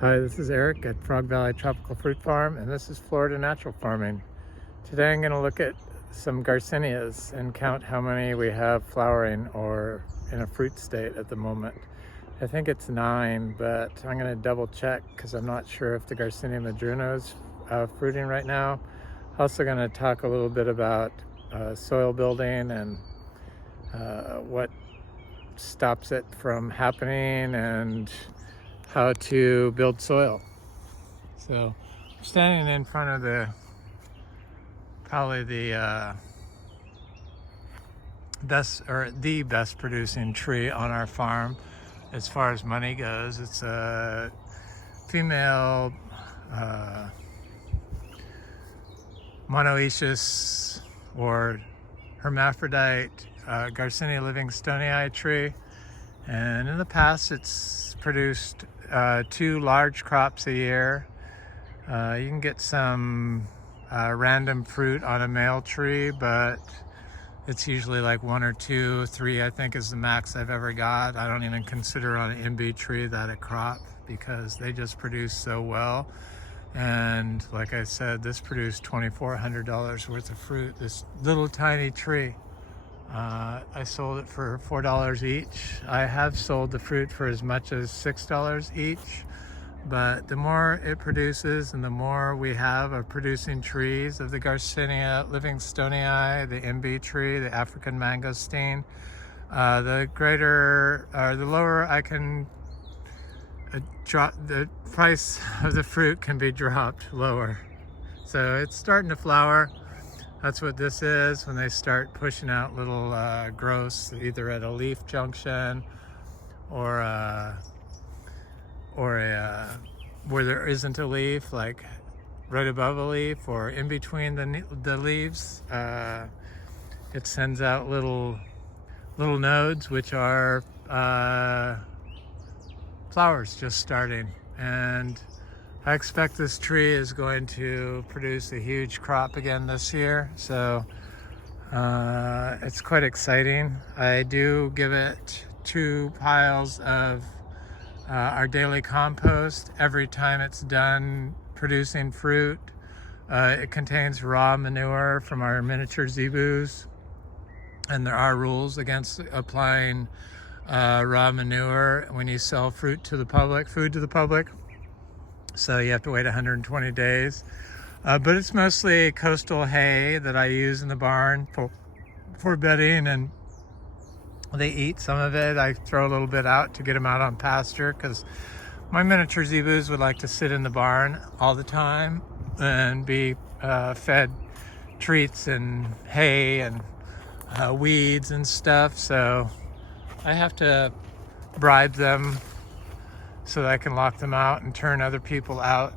Hi, this is Eric at Frog Valley Tropical Fruit Farm, and this is Florida Natural Farming. Today I'm going to look at some Garcinias and count how many we have flowering or in a fruit state at the moment. I think it's 9, but I'm going to double check because I'm not sure if the Garcinia Madruno is fruiting right now. Also going to talk a little bit about soil building and what stops it from happening and how to build soil. So I'm standing in front of probably the best producing tree on our farm as far as money goes. It's a female monoecious or hermaphrodite Garcinia livingstonei tree, and in the past it's produced 2 large crops a year. You can get some random fruit on a male tree, but it's usually like 1 or 2, 3 I think is the max I've ever got. I don't even consider on an MB tree that a crop because they just produce so well. And like I said, this produced $2,400 worth of fruit, this little tiny tree. I sold it for $4 each. I have sold the fruit for as much as $6 each, but the more it produces and the more we have of producing trees of the Garcinia livingstonei, the MB tree, the African mangosteen, the greater or the lower I can drop the price of the fruit can be dropped lower. So it's starting to flower. That's what this is when they start pushing out little growths, either at a leaf junction or where there isn't a leaf, like right above a leaf or in between the leaves. It sends out little nodes, which are flowers just starting. And I expect this tree is going to produce a huge crop again this year, so it's quite exciting. I do give it 2 piles of our daily compost every time it's done producing fruit. It contains raw manure from our miniature zebus, and there are rules against applying raw manure when you sell food to the public. So you have to wait 120 days. But it's mostly coastal hay that I use in the barn for bedding, and they eat some of it. I throw a little bit out to get them out on pasture because my miniature zebus would like to sit in the barn all the time and be fed treats and hay and weeds and stuff. So I have to bribe them so that I can lock them out and turn other people out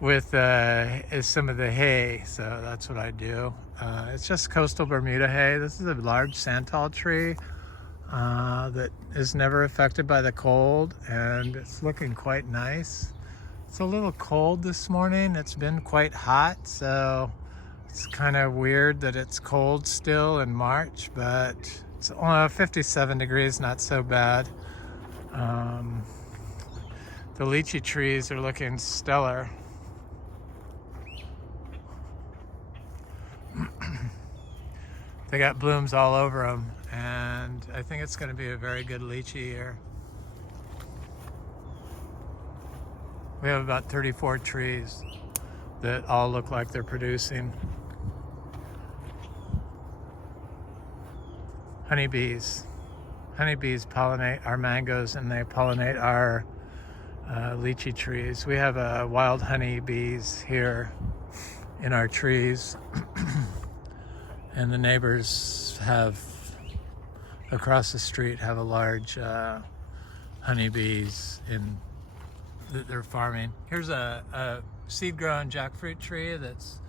with some of the hay. So that's what I do. It's just coastal Bermuda hay. This is a large Santal tree that is never affected by the cold, and it's looking quite nice. It's a little cold this morning. It's been quite hot, so it's kind of weird that it's cold still in March, but it's 57 degrees, not so bad. The lychee trees are looking stellar. They got blooms all over them, and I think it's going to be a very good lychee year. We have about 34 trees that all look like they're producing. Honeybees pollinate our mangoes, and they pollinate our lychee trees. We have wild honeybees here in our trees, and the neighbors across the street have a large honeybees that they're farming. Here's a seed-grown jackfruit tree that's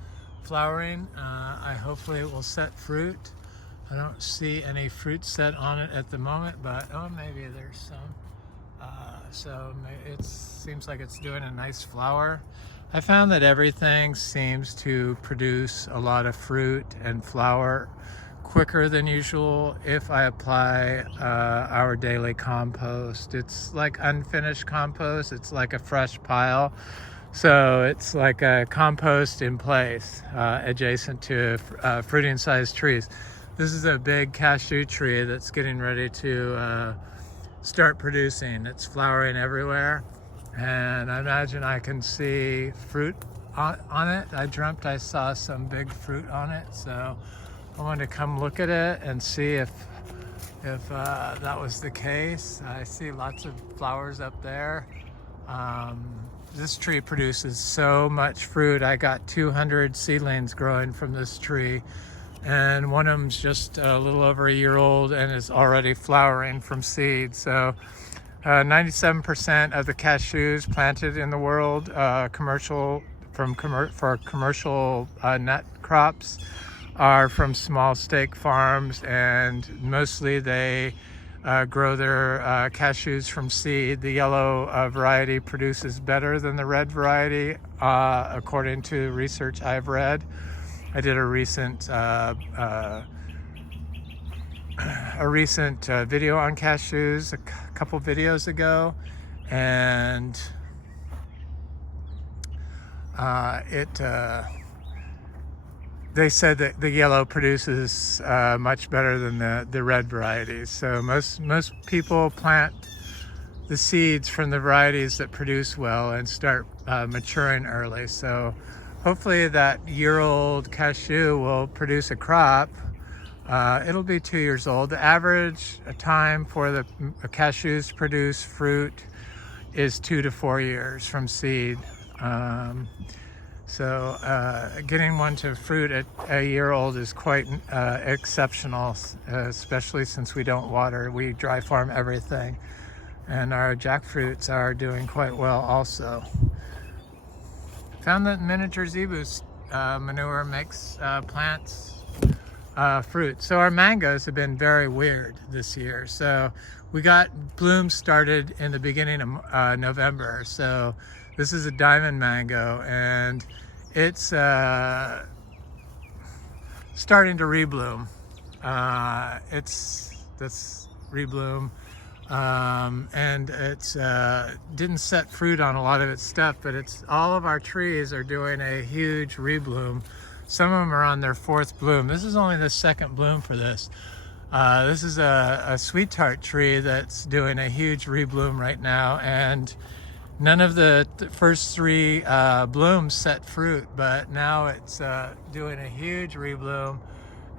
flowering. Hopefully it will set fruit. I don't see any fruit set on it at the moment, but maybe there's some. So it seems like it's doing a nice flower. I found that everything seems to produce a lot of fruit and flower quicker than usual if I apply our daily compost. It's like unfinished compost. It's like a fresh pile. So it's like a compost in place adjacent to fruiting sized trees. This is a big cashew tree that's getting ready to start producing. It's flowering everywhere, and I imagine I can see fruit on it. I dreamt I saw some big fruit on it, so I wanted to come look at it and see if that was the case. I see lots of flowers up there. This tree produces so much fruit. I got 200 seedlings growing from this tree, and one of them's just a little over a year old and is already flowering from seed. So 97% of the cashews planted in the world for commercial nut crops are from small stake farms, and mostly they grow their cashews from seed. The yellow variety produces better than the red variety, according to research I've read. I did a recent video on cashews a couple videos ago, and they said that the yellow produces much better than the red varieties. So most people plant the seeds from the varieties that produce well and start maturing early. So hopefully that year-old cashew will produce a crop. It'll be 2 years old. The average time for the cashews to produce fruit is 2 to 4 years from seed. So getting one to fruit at a year old is quite exceptional, especially since we don't water. We dry farm everything. And our jackfruits are doing quite well also. Found that miniature zebu manure makes plants fruit. So our mangoes have been very weird this year. So we got blooms started in the beginning of November. So this is a diamond mango, and it's starting to rebloom. That's rebloom. And it's didn't set fruit on a lot of its stuff, but all of our trees are doing a huge rebloom. Some of them are on their 4th bloom. This is only the 2nd bloom for this. This is a sweet tart tree that's doing a huge rebloom right now, and none of the first 3 blooms set fruit, but now it's doing a huge rebloom,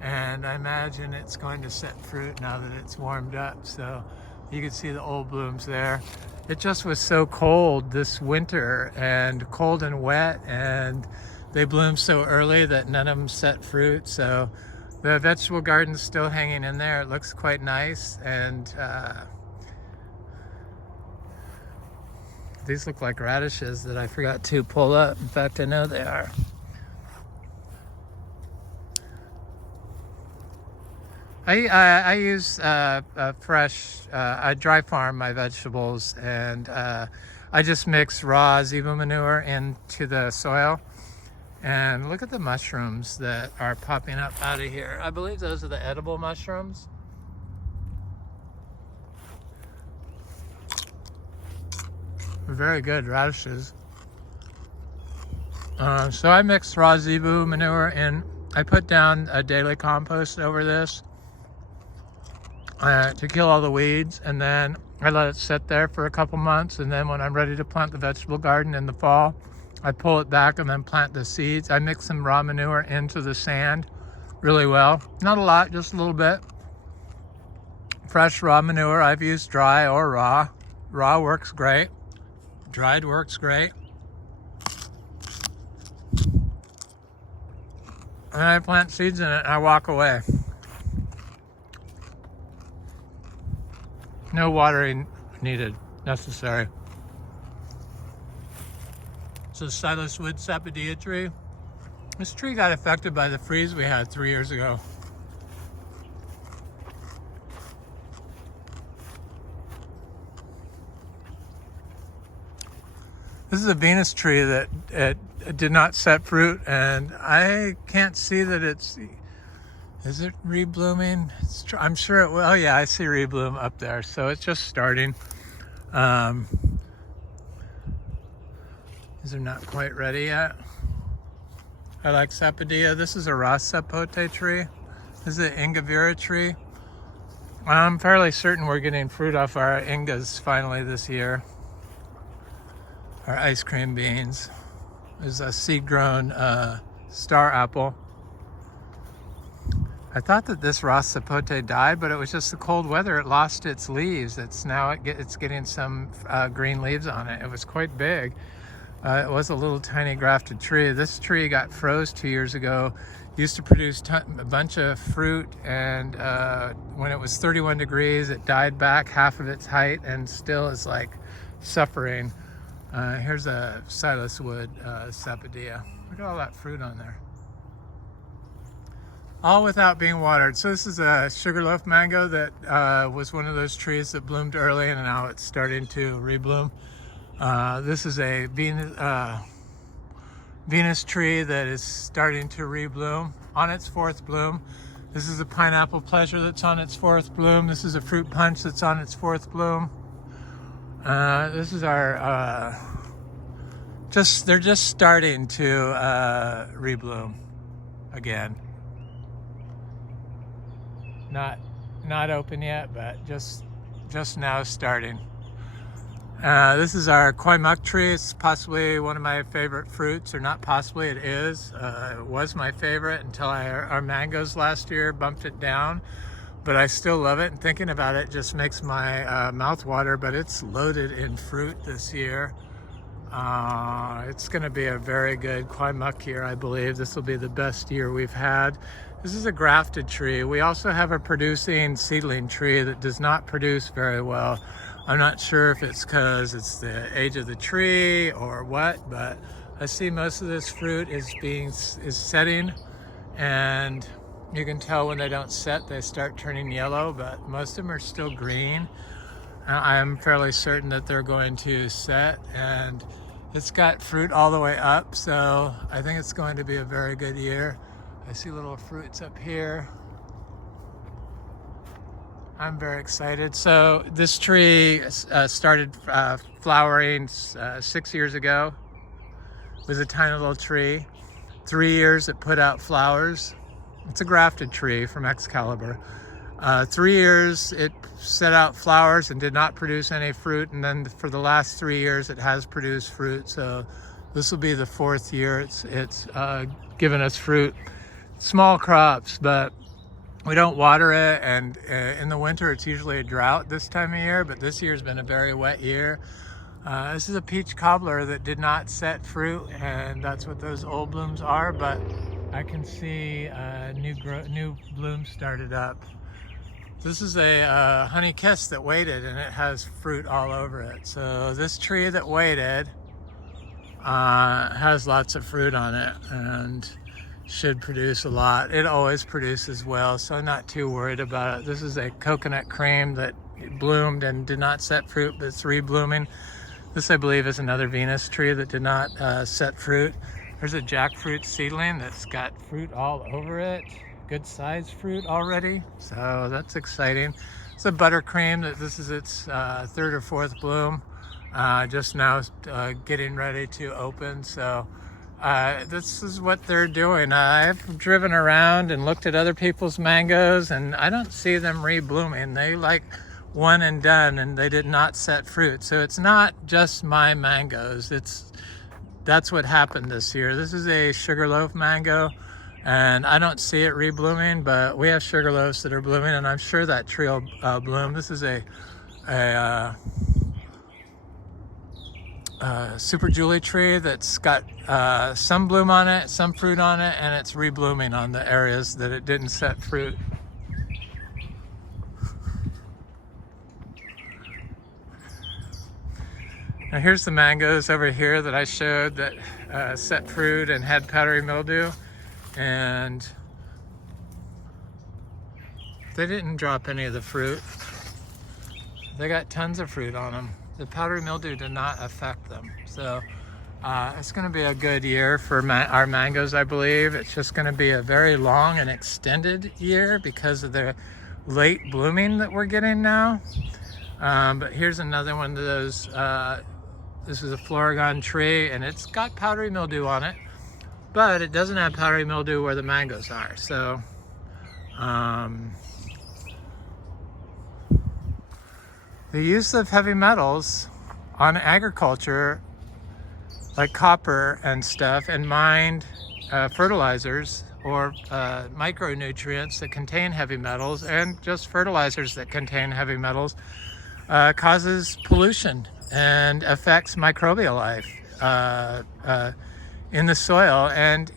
and I imagine it's going to set fruit now that it's warmed up. So you can see the old blooms there. It just was so cold this winter, and cold and wet, and they bloomed so early that none of them set fruit. So the vegetable garden's still hanging in there. It looks quite nice, and these look like radishes that I forgot to pull up. In fact, I know they are. I use fresh, I dry farm my vegetables, and I just mix raw zebu manure into the soil. And look at the mushrooms that are popping up out of here. I believe those are the edible mushrooms. Very good radishes. So I mix raw zebu manure and I put down a daily compost over this to kill all the weeds, and then I let it sit there for a couple months, and then when I'm ready to plant the vegetable garden in the fall, I pull it back and then plant the seeds. I mix some raw manure into the sand really well. Not a lot, just a little bit. Fresh raw manure. I've used dry or raw. Raw works great. Dried works great. And I plant seeds in it and I walk away. No watering needed, necessary. It's a Silas wood sapodilla tree. This tree got affected by the freeze we had 3 years ago. This is a Venus tree that it did not set fruit, and I can't see that it's Is it reblooming? I'm sure it will. Oh yeah, I see rebloom up there. So it's just starting. These are not quite ready yet. I like sapodilla. This is a Ras sapote tree. This is an Ingavira tree. I'm fairly certain we're getting fruit off our Ingas finally this year. Our ice cream beans. There's a seed-grown star apple. I thought that this Ras sapote died, but it was just the cold weather. It lost its leaves. It's getting some green leaves on it. It was quite big. It was a little tiny grafted tree. This tree got froze 2 years ago. Used to produce a bunch of fruit, and when it was 31 degrees, it died back half of its height and still is like suffering. Here's a Silas wood sapodilla. Look at all that fruit on there. All without being watered. So this is a sugarloaf mango that was one of those trees that bloomed early, and now it's starting to rebloom. This is a Venus tree that is starting to rebloom on its fourth bloom. This is a pineapple pleasure that's on its fourth bloom. This is a fruit punch that's on its fourth bloom. This is our, they're just starting to rebloom again. Not open yet, but just now starting. This is our koi muk tree. It's possibly one of my favorite fruits, or not possibly, it is. It was my favorite until our mangoes last year bumped it down, but I still love it, and thinking about it just makes my mouth water, but it's loaded in fruit this year. It's going to be a very good koi muk year, I believe. This will be the best year we've had. This is a grafted tree. We also have a producing seedling tree that does not produce very well. I'm not sure if it's because it's the age of the tree or what, but I see most of this fruit is setting, and you can tell when they don't set, they start turning yellow, but most of them are still green. I'm fairly certain that they're going to set, and it's got fruit all the way up, so I think it's going to be a very good year. I see little fruits up here. I'm very excited. So this tree started flowering 6 years ago. It was a tiny little tree. 3 years it put out flowers. It's a grafted tree from Excalibur. 3 years it set out flowers and did not produce any fruit, and then for the last 3 years it has produced fruit. So this will be the fourth year it's given us fruit. Small crops, but we don't water it, and in the winter it's usually a drought this time of year, but this year's been a very wet year. This is a peach cobbler that did not set fruit, and that's what those old blooms are, but I can see new blooms started up. This is a honey kiss that waited, and it has fruit all over it. So this tree that waited has lots of fruit on it and should produce a lot. It always produces well, so I'm not too worried about it. This is a coconut cream that bloomed and did not set fruit, but it's reblooming. This, I believe, is another Venus tree that did not set fruit. There's a jackfruit seedling that's got fruit all over it. Good sized fruit already, so that's exciting. It's a buttercream that this is its third or fourth bloom. Just now getting ready to open, so this is what they're doing. I've driven around and looked at other people's mangoes, and I don't see them reblooming. They like one and done, and they did not set fruit. So it's not just my mangoes. That's what happened this year. This is a sugarloaf mango, and I don't see it reblooming, but we have sugarloafs that are blooming, and I'm sure that tree will bloom. This is a Super Julie tree that's got some bloom on it, some fruit on it, and it's reblooming on the areas that it didn't set fruit. Now here's the mangoes over here that I showed that set fruit and had powdery mildew, and they didn't drop any of the fruit. They got tons of fruit on them. The powdery mildew did not affect them. So It's going to be a good year for our mangoes, I believe. It's just going to be a very long and extended year because of the late blooming that we're getting now. But here's another one of those. This is a Florigon tree, and it's got powdery mildew on it, but it doesn't have powdery mildew where the mangoes are. So the use of heavy metals on agriculture, like copper and stuff, and mined fertilizers or micronutrients that contain heavy metals, and just fertilizers that contain heavy metals, causes pollution and affects microbial life in the soil. And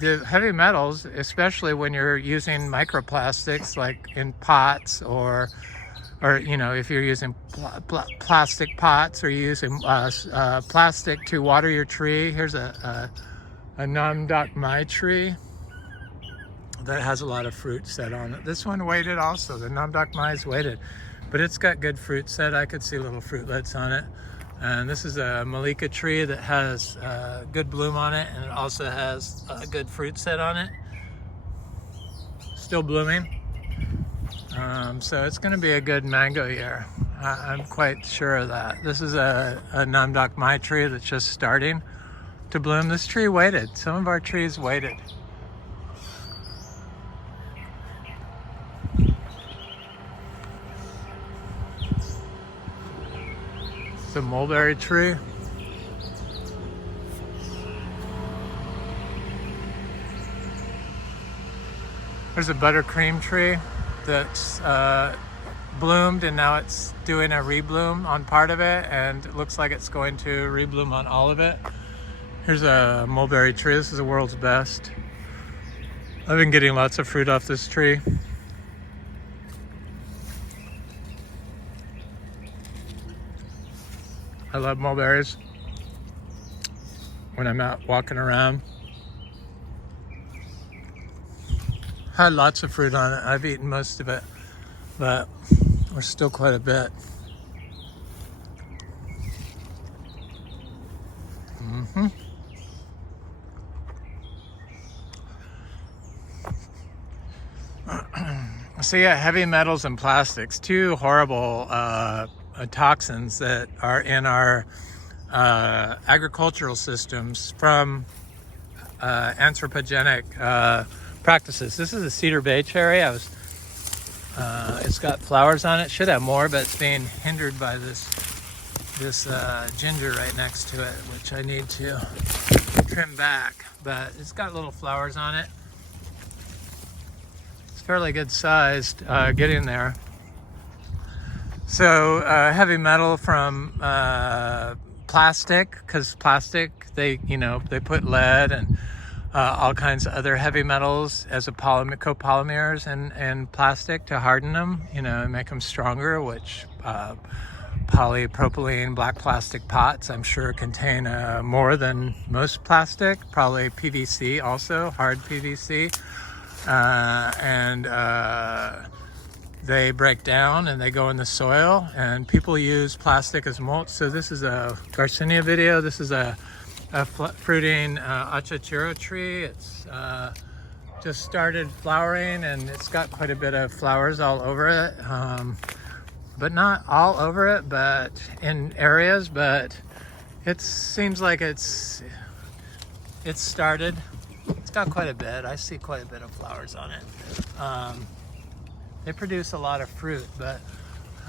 the heavy metals, especially when you're using microplastics like in pots, or you know, if you're using plastic pots, or you're using plastic to water your tree. Here's a namdokmai tree that has a lot of fruit set on it. This one waited also. The namdokmai is waited, but it's got good fruit set. I could see little fruitlets on it. And this is a Malika tree that has good bloom on it, and it also has a good fruit set on it. Still blooming. So it's going to be a good mango year. I'm quite sure of that. This is a namdokmai tree that's just starting to bloom. This tree waited. Some of our trees waited. It's a mulberry tree. There's a buttercream tree that's bloomed, and now it's doing a rebloom on part of it, and it looks like it's going to rebloom on all of it. Here's a mulberry tree. This is the world's best. I've been getting lots of fruit off this tree. I love mulberries when I'm out walking around. Had lots of fruit on it. I've eaten most of it, but there's still quite a bit. So yeah, heavy metals and plastics, two horrible toxins that are in our agricultural systems from anthropogenic practices. This is a Cedar Bay cherry. It's got flowers on it. Should have more, but it's being hindered by this ginger right next to it, which I need to trim back. But it's got little flowers on it. It's fairly good sized, getting there. So heavy metal from plastic, because plastic, they put lead and all kinds of other heavy metals as a copolymers and plastic to harden them, and make them stronger, which polypropylene black plastic pots, I'm sure, contain more than most plastic, probably PVC also, hard PVC. They break down and they go in the soil, and people use plastic as mulch. So this is a Garcinia video. This is a fruiting Achachairu tree. It's just started flowering, and it's got quite a bit of flowers all over it, but not all over it, but in areas. But it seems like it's started. It's got quite a bit. I see quite a bit of flowers on it. They produce a lot of fruit, but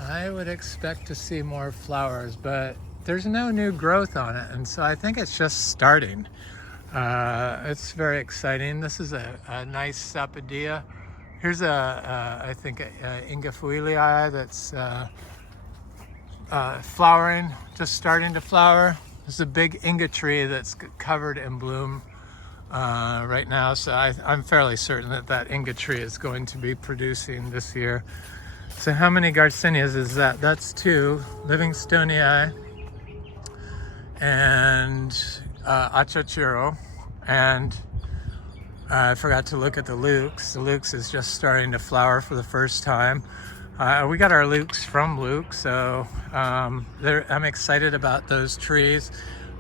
I would expect to see more flowers, but there's no new growth on it, and so I think it's just starting. It's very exciting. This is a nice sapodilla. Here's I think Ingafuilii that's flowering, just starting to flower. There's a big Inga tree that's covered in bloom right now, so I'm fairly certain that Inga tree is going to be producing this year. So how many Garcinias is that? That's 2, livingstonei and Achachairu, and I forgot to look at the Lucs. The Lucs is just starting to flower for the first time. We got our Lucs from Luc, so I'm excited about those trees.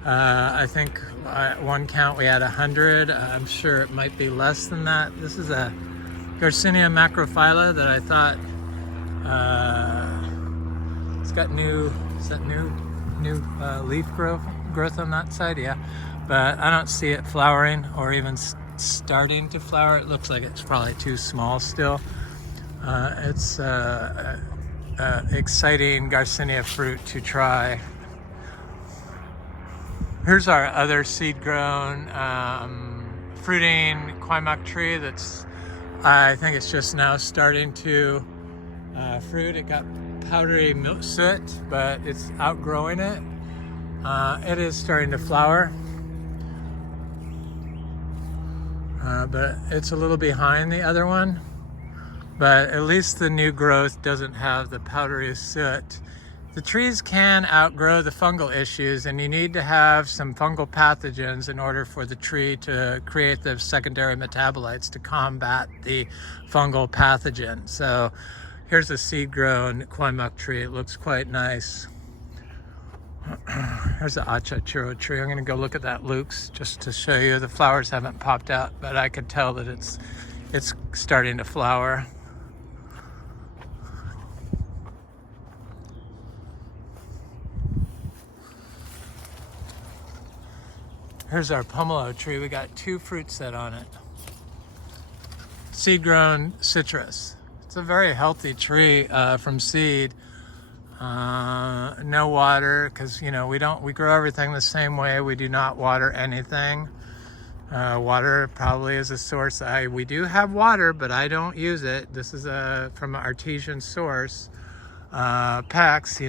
I think at one count we had 100. I'm sure it might be less than that. This is a Garcinia macrophylla that I thought it's got new, is that new leaf growth on that side? Yeah, but I don't see it flowering or even starting to flower. It looks like it's probably too small still. It's exciting Garcinia fruit to try. Here's our other seed-grown fruiting Quaimak tree that's, I think it's just now starting to fruit. It got powdery milk soot, but it's outgrowing it. It is starting to flower, but it's a little behind the other one. But at least the new growth doesn't have the powdery soot. The trees can outgrow the fungal issues, and you need to have some fungal pathogens in order for the tree to create the secondary metabolites to combat the fungal pathogen. So here's a seed-grown Quaimak tree. It looks quite nice. Here's an Achachairu tree. I'm going to go look at that Luc's just to show you. The flowers haven't popped out, but I could tell that it's starting to flower. Here's our pomelo tree. We got 2 fruit set on it. Seed-grown citrus. It's a very healthy tree from seed. No water, because we grow everything the same way. We do not water anything. Water probably is a source. We do have water, but I don't use it. This is from an artesian source. PEX,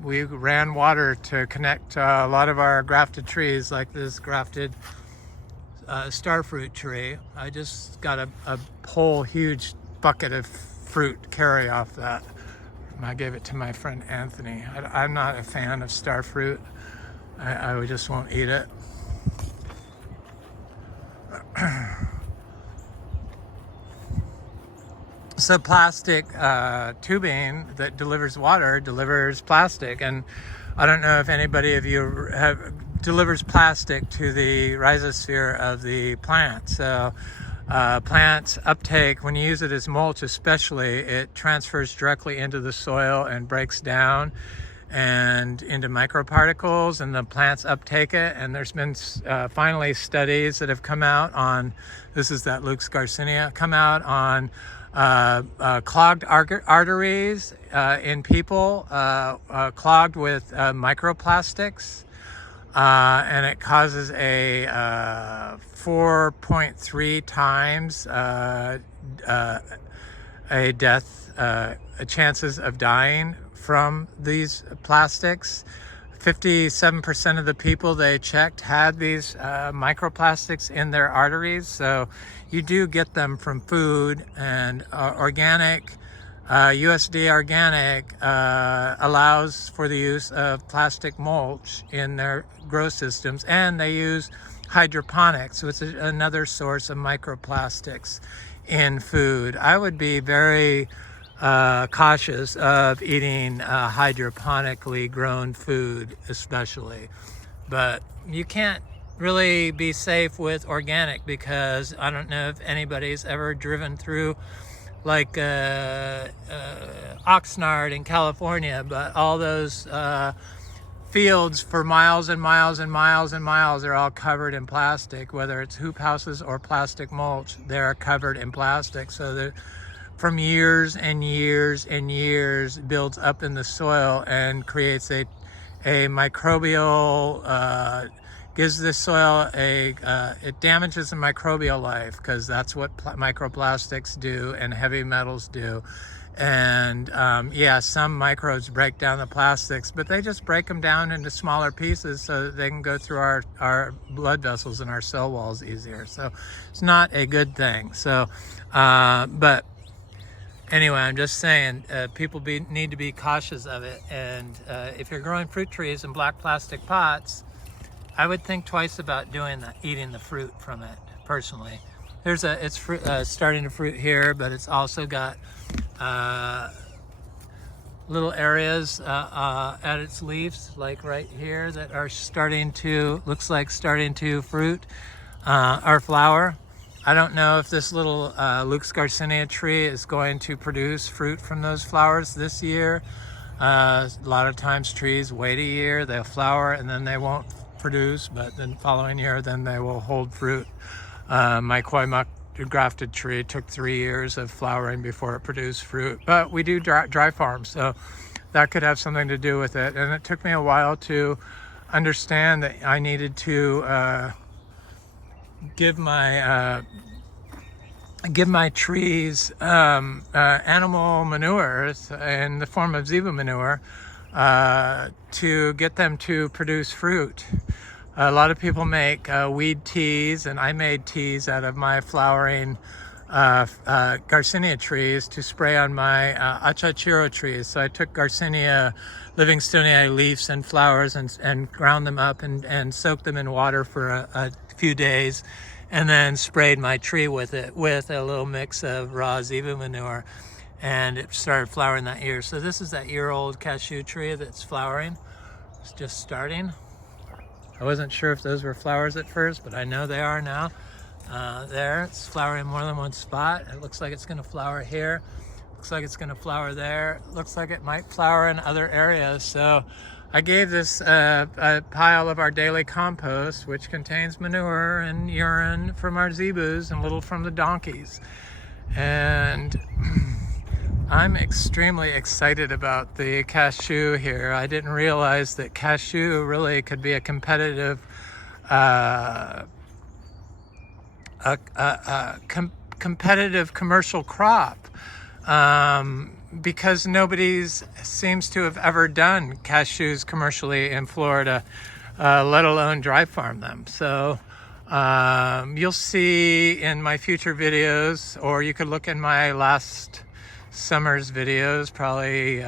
we ran water to connect a lot of our grafted trees, like this grafted starfruit tree. I just got a whole huge bucket of fruit carry off that. I gave it to my friend Anthony. I'm not a fan of starfruit. I just won't eat it. So plastic tubing that delivers water delivers plastic, and I don't know if anybody of you delivers plastic to the rhizosphere of the plant. So plants uptake, when you use it as mulch especially, it transfers directly into the soil and breaks down and into microparticles, and the plants uptake it. And there's been finally studies that have come out on, this is that Luc's Garcinia, come out on clogged arteries in people, clogged with microplastics, and it causes a 4.3 times a death, chances of dying from these plastics. 57% of the people they checked had these microplastics in their arteries. So you do get them from food, and organic, USD organic allows for the use of plastic mulch in their grow systems, and they use hydroponics, which is another source of microplastics in food. I would be very cautious of eating hydroponically grown food, especially. But you can't really be safe with organic, because I don't know if anybody's ever driven through like Oxnard in California, but all those fields for miles and miles and miles and miles are all covered in plastic. Whether it's hoop houses or plastic mulch, they're covered in plastic. So that from years and years and years builds up in the soil and creates a microbial, gives the soil it damages the microbial life, because that's what microplastics do and heavy metals do. And yeah, some microbes break down the plastics, but they just break them down into smaller pieces so that they can go through our blood vessels and our cell walls easier. So it's not a good thing. So, but anyway, I'm just saying, people need to be cautious of it. And if you're growing fruit trees in black plastic pots, I would think twice about eating the fruit from it, personally. It's starting to fruit here, but it's also got little areas at its leaves, like right here, that are starting to, looks like starting to fruit or flower. I don't know if this little Luc's Garcinia tree is going to produce fruit from those flowers this year. A lot of times trees wait a year, they'll flower, and then they won't produce, but then following year, then they will hold fruit. My koi muck grafted tree took 3 years of flowering before it produced fruit, but we do dry farm, so that could have something to do with it. And it took me a while to understand that I needed to give my trees animal manure in the form of zebu manure to get them to produce fruit. A lot of people make weed teas, and I made teas out of my flowering Garcinia trees to spray on my Achachairu trees. So I took Garcinia livingstonei leaves and flowers and ground them up and soaked them in water for a few days, and then sprayed my tree with it with a little mix of raw zebu manure, and it started flowering that year. So this is that year-old cashew tree that's flowering. It's just starting. I wasn't sure if those were flowers at first, but I know they are now. There, it's flowering in more than one spot. It looks like it's going to flower here. Looks like it's going to flower there. Looks like it might flower in other areas. So I gave this a pile of our daily compost, which contains manure and urine from our zebus and a little from the donkeys. And I'm extremely excited about the cashew here. I didn't realize that cashew really could be a competitive competitive commercial crop, because nobody seems to have ever done cashews commercially in Florida, let alone dry farm them. So you'll see in my future videos, or you could look in my last summer's videos, probably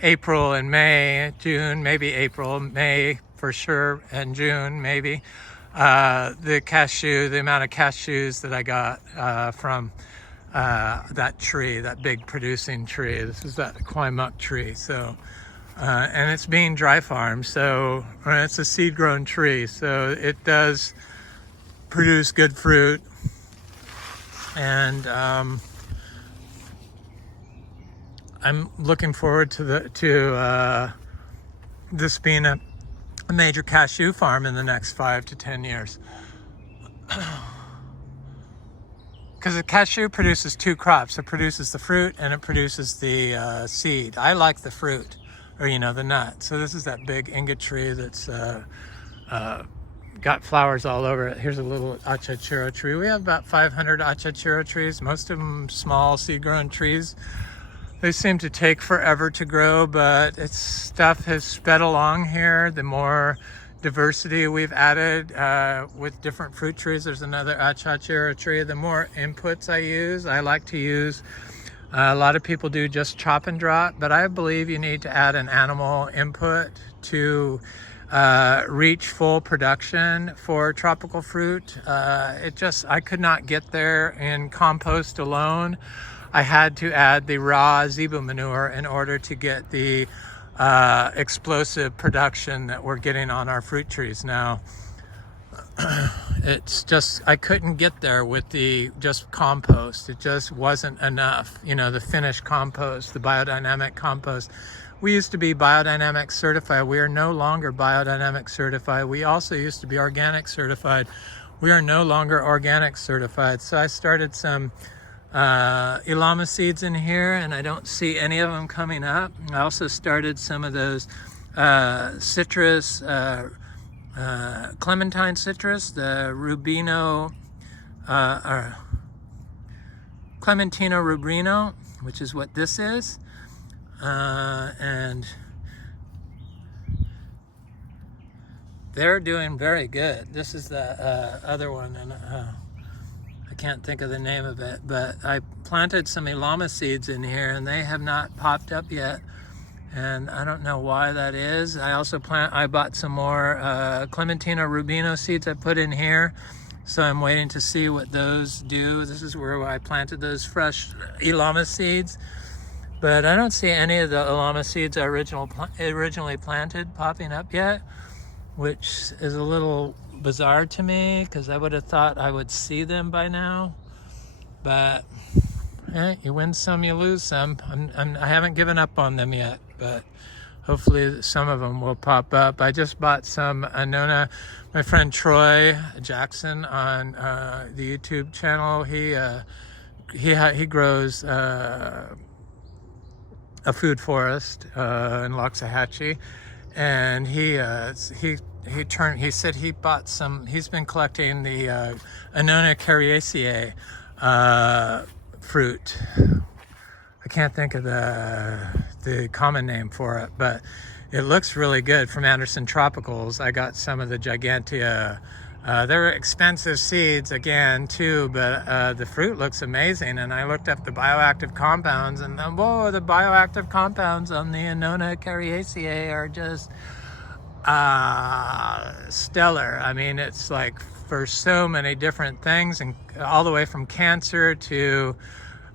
April and May, June, maybe April, May for sure, and June maybe. The amount of cashews that I got from that tree, that big producing tree. This is that koi muck tree. So, and it's being dry farmed, so it's a seed grown tree, so it does produce good fruit. And I'm looking forward to this being a major cashew farm in the next 5 to 10 years. Because the cashew produces 2 crops. It produces the fruit and it produces the seed. I like the fruit, or the nut. So this is that big ingot tree that's got flowers all over it. Here's a little Achachairu tree. We have about 500 Achachairu trees, most of them small seed-grown trees. They seem to take forever to grow, but stuff has sped along here. The more diversity we've added with different fruit trees, there's another Achachairu tree. The more inputs I use, I like to use, a lot of people do just chop and drop, but I believe you need to add an animal input to reach full production for tropical fruit. I could not get there in compost alone. I had to add the raw zebu manure in order to get the explosive production that we're getting on our fruit trees now. It's just, I couldn't get there with the just compost. It just wasn't enough. The finished compost, the biodynamic compost. We used to be biodynamic certified. We are no longer biodynamic certified. We also used to be organic certified. We are no longer organic certified. So I started some Ilama seeds in here, and I don't see any of them coming up. I also started some of those citrus, clementine citrus, the Rubino, Clementino Rubino, which is what this is, and they're doing very good. This is the other one, and I can't think of the name of it, but I planted some Ilama seeds in here and they have not popped up yet, and I don't know why that is. I bought some more Clementino Rubino seeds I put in here, so I'm waiting to see what those do. This is where I planted those fresh Ilama seeds. But I don't see any of the Alama seeds I originally planted popping up yet, which is a little bizarre to me because I would have thought I would see them by now. But you win some, you lose some. I haven't given up on them yet, but hopefully some of them will pop up. I just bought some Annona. My friend Troy Jackson on the YouTube channel, he grows a food forest in Loxahatchee, and he said he bought some. He's been collecting the Annona cariaceae fruit. I can't think of the common name for it, but it looks really good from Anderson Tropicals. I got some of the Gigantea. They're expensive seeds again too, but the fruit looks amazing. And I looked up the bioactive compounds, and whoa, the bioactive compounds on the Annona cariaceae are just stellar. I mean, it's like for so many different things, and all the way from cancer to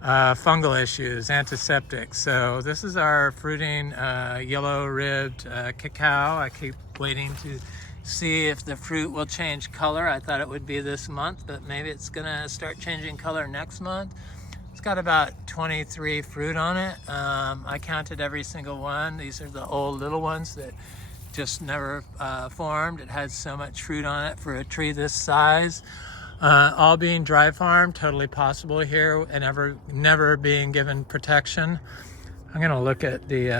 fungal issues, antiseptic. So this is our fruiting yellow-ribbed cacao. I keep waiting to see if the fruit will change color. I thought it would be this month, but maybe it's gonna start changing color next month. It's got about 23 fruit on it. I counted every single one. These are the old little ones that just never formed. It has so much fruit on it for a tree this size. All being dry farmed, totally possible here, and never being given protection. I'm gonna look at these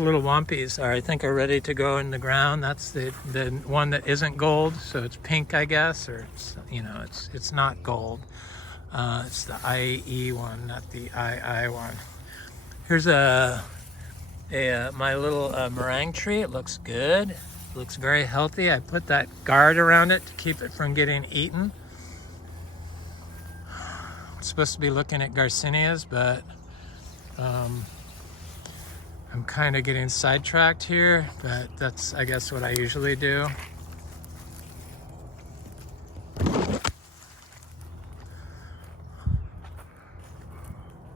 little wampies I think are ready to go in the ground. That's the one that isn't gold, so it's pink, I guess, or it's not gold. It's the IE one, not the II one. Here's my little meringue tree. It looks good. It looks very healthy. I put that guard around it to keep it from getting eaten. I'm supposed to be looking at Garcinias, but I'm kind of getting sidetracked here, but that's, I guess, what I usually do.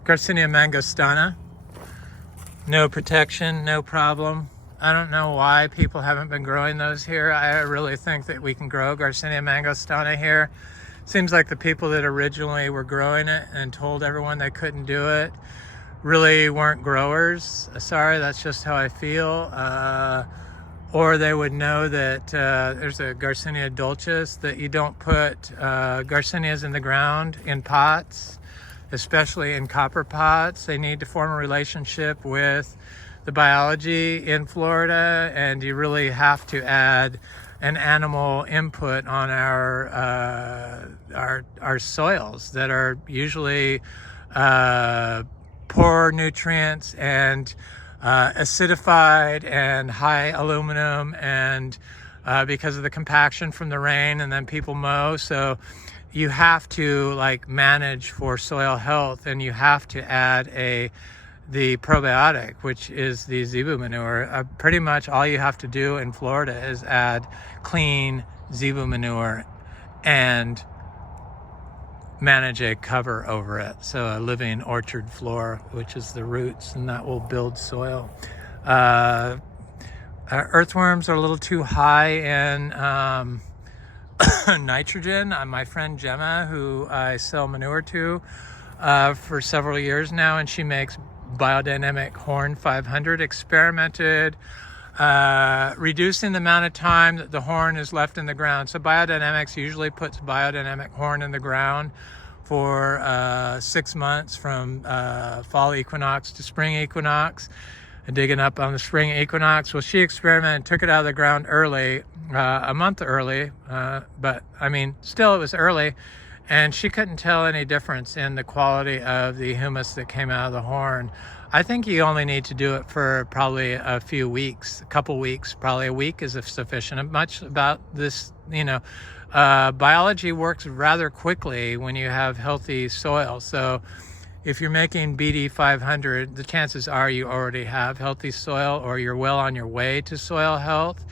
Garcinia mangostana. No protection, no problem. I don't know why people haven't been growing those here. I really think that we can grow Garcinia mangostana here. Seems like the people that originally were growing it and told everyone they couldn't do it really weren't growers. Sorry, that's just how I feel. Or they would know that there's a Garcinia dulcis, that you don't put Garcinias in the ground in pots, especially in copper pots. They need to form a relationship with the biology in Florida, and you really have to add an animal input on our soils that are usually poor nutrients and acidified and high aluminum, and because of the compaction from the rain, and then people mow. So you have to manage for soil health, and you have to add the probiotic, which is the zebu manure. Pretty much all you have to do in Florida is add clean zebu manure and manage a cover over it. So a living orchard floor, which is the roots, and that will build soil. Earthworms are a little too high in nitrogen. My friend Gemma, who I sell manure to for several years now, and she makes Biodynamic Horn 500, experimented reducing the amount of time that the horn is left in the ground. So Biodynamics usually puts biodynamic horn in the ground for 6 months, from fall equinox to spring equinox, and digging up on the spring equinox. Well, she experimented, took it out of the ground early, a month early, but I mean, still it was early, and she couldn't tell any difference in the quality of the humus that came out of the horn. I think you only need to do it for probably a few weeks, a couple weeks, probably a week is sufficient. Much about this, biology works rather quickly when you have healthy soil. So if you're making BD 500, the chances are you already have healthy soil, or you're well on your way to soil health.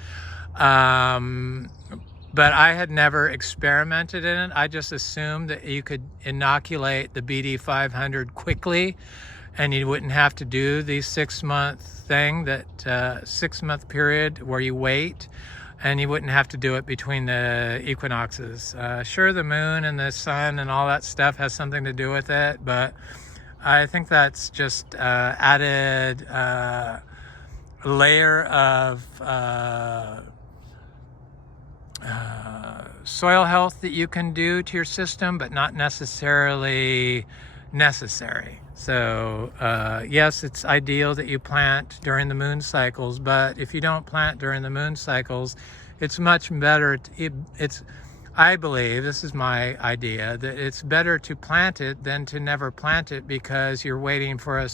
but I had never experimented in it. I just assumed that you could inoculate the BD 500 quickly and you wouldn't have to do the 6-month thing, that 6-month period where you wait, and you wouldn't have to do it between the equinoxes. Sure, the moon and the sun and all that stuff has something to do with it, but I think that's just added layer of soil health that you can do to your system, but not necessarily necessary. So yes, it's ideal that you plant during the moon cycles, but if you don't plant during the moon cycles, it's much better. I believe, this is my idea, that it's better to plant it than to never plant it, because you're waiting for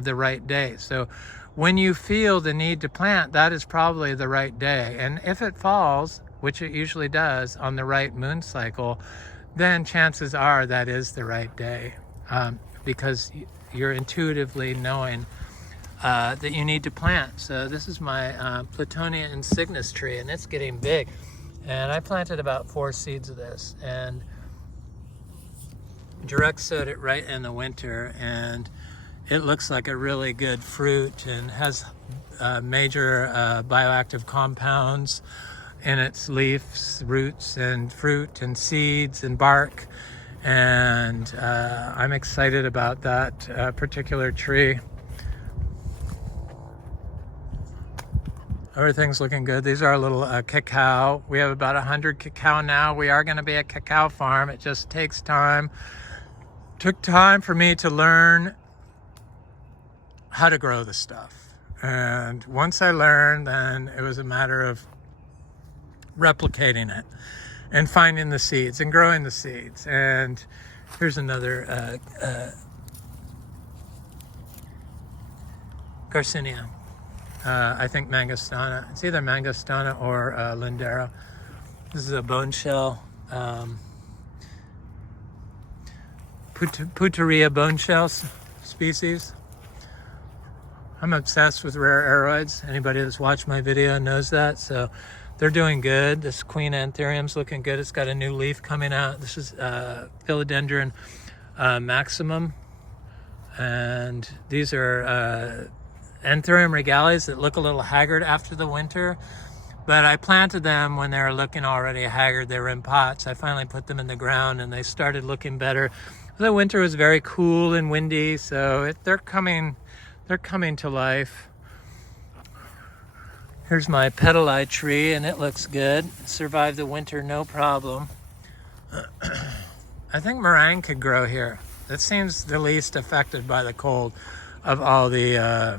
the right day. So when you feel the need to plant, that is probably the right day. And if it falls, which it usually does, on the right moon cycle, then chances are that is the right day, because you're intuitively knowing that you need to plant. So this is my Platonia insignis tree, and it's getting big. And I planted about 4 seeds of this and direct sowed it right in the winter, and it looks like a really good fruit and has major bioactive compounds in its leaves, roots, and fruit, and seeds, and bark. And I'm excited about that particular tree. Everything's looking good. These are a little cacao. We have about 100 cacao now. We are going to be a cacao farm. It just takes time. Took time for me to learn how to grow the stuff. And once I learned, then it was a matter of replicating it and finding the seeds and growing the seeds. And here's another Garcinia. I think Mangosteen. It's either Mangosteen or Lindera. This is a bone shell, Puteria bone shell species. I'm obsessed with rare aroids. Anybody that's watched my video knows that. So they're doing good. This Queen Anthurium's looking good. It's got a new leaf coming out. This is Philodendron maximum. And these are Anthurium regalis that look a little haggard after the winter, but I planted them when they were looking already haggard. They were in pots. I finally put them in the ground and they started looking better. The winter was very cool and windy, so they're coming to life. Here's my petali tree, and it looks good. It survived the winter no problem. I think meringue could grow here. It seems the least affected by the cold of all the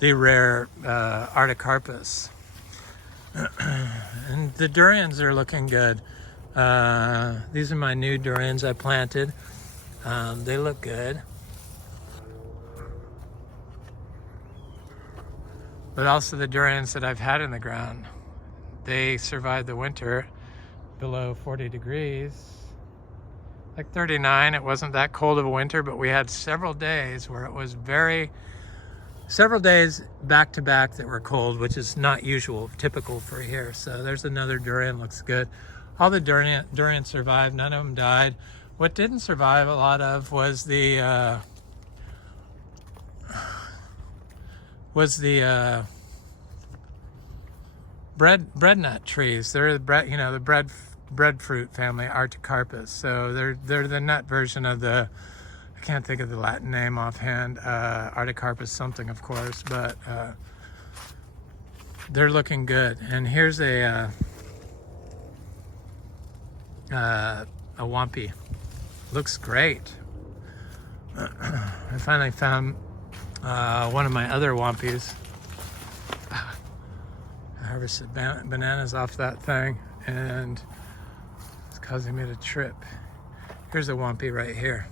rare Artocarpus. And the durians are looking good. These are my new durians I planted. They look good. But also the durians that I've had in the ground, they survived the winter below 40 degrees. Like 39, it wasn't that cold of a winter, but we had several days where it was several days back to back that were cold, which is not typical for here. So there's another durian, looks good. All the durians survived, none of them died. What didn't survive a lot of was the bread nut trees. They're the breadfruit family, Artocarpus. So they're the nut version of the, I can't think of the Latin name offhand, Artocarpus something, of course, but they're looking good. And here's a wampy. Looks great. I finally found one of my other wampies. I harvested bananas off that thing, and it's causing me to trip. Here's a wampy right here.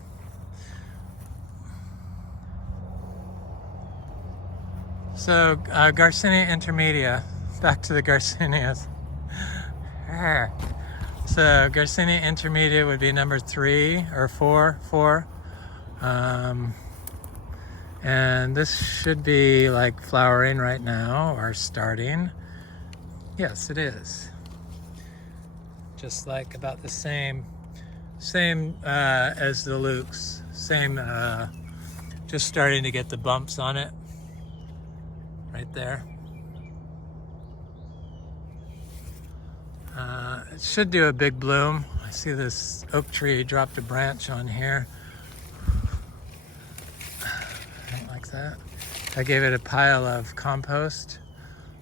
So Garcinia Intermedia, back to the Garcinias. So Garcinia Intermedia would be number 3 or 4. And this should be like flowering right now or starting. Yes, it is. just like about the same as the Lucs. Same, just starting to get the bumps on it right there. It should do a big bloom. I see this oak tree dropped a branch on here. Right like that. I gave it a pile of compost.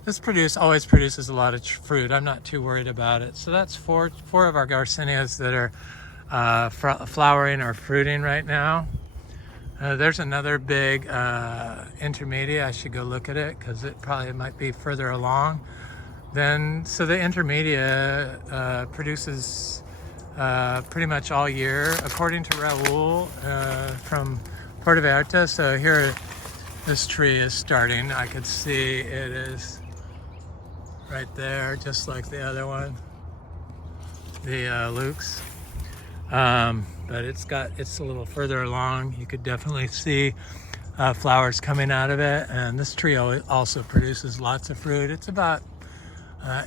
This always produces a lot of fruit. I'm not too worried about it. So that's four of our Garcinias that are flowering or fruiting right now. There's another big Intermedia. I should go look at it because it probably might be further along. So the Intermedia produces pretty much all year, according to Raul from Puerto Vallarta. So here, this tree is starting. I could see it is right there, just like the other one, the Lucs. But it's a little further along. You could definitely see flowers coming out of it. And this tree also produces lots of fruit. It's about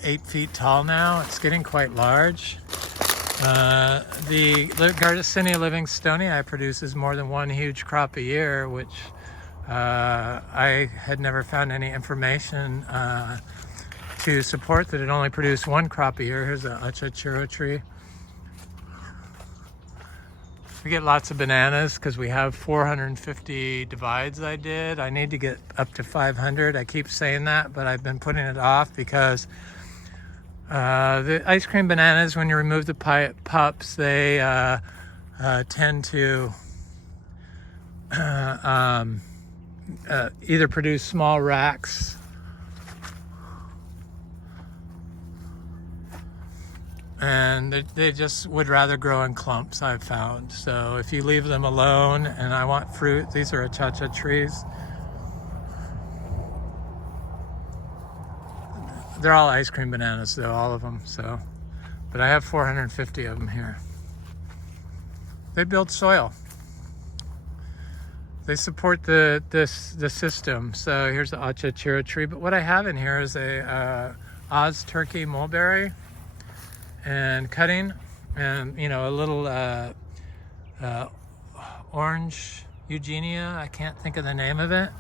8 feet tall now. It's getting quite large. The Garcinia livingstonei produces more than one huge crop a year, which I had never found any information to support that it only produced one crop a year. Here's an Achachairu tree. We get lots of bananas because we have 450 divides I did. I need to get up to 500. I keep saying that, but I've been putting it off because the ice cream bananas, when you remove the pups, they tend to either produce small racks and they just would rather grow in clumps, I've found. So if you leave them alone, and I want fruit, these are achacha trees. They're all ice cream bananas though, all of them. So, but I have 450 of them here. They build soil. They support the system. So here's the Achachairu tree. But what I have in here is a Oz turkey mulberry and cutting, and a little orange Eugenia. I can't think of the name of it,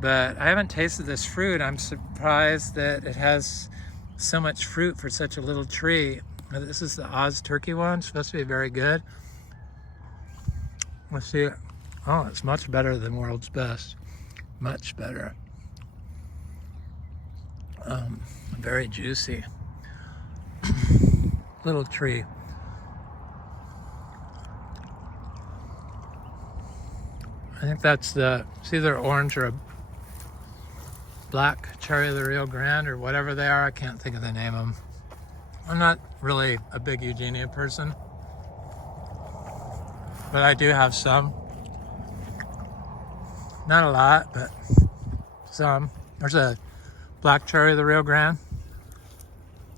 but I haven't tasted this fruit. I'm surprised that it has so much fruit for such a little tree. This is the Oz turkey one. It's supposed to be very good. Let's see it. Oh, it's much better than World's Best. Much better. Very juicy. Little tree. I think that's it's either orange or a black cherry of the Rio Grande or whatever they are. I can't think of the name of them. I'm not really a big Eugenia person, but I do have some. Not a lot, but some. There's a black cherry of the Rio Grande.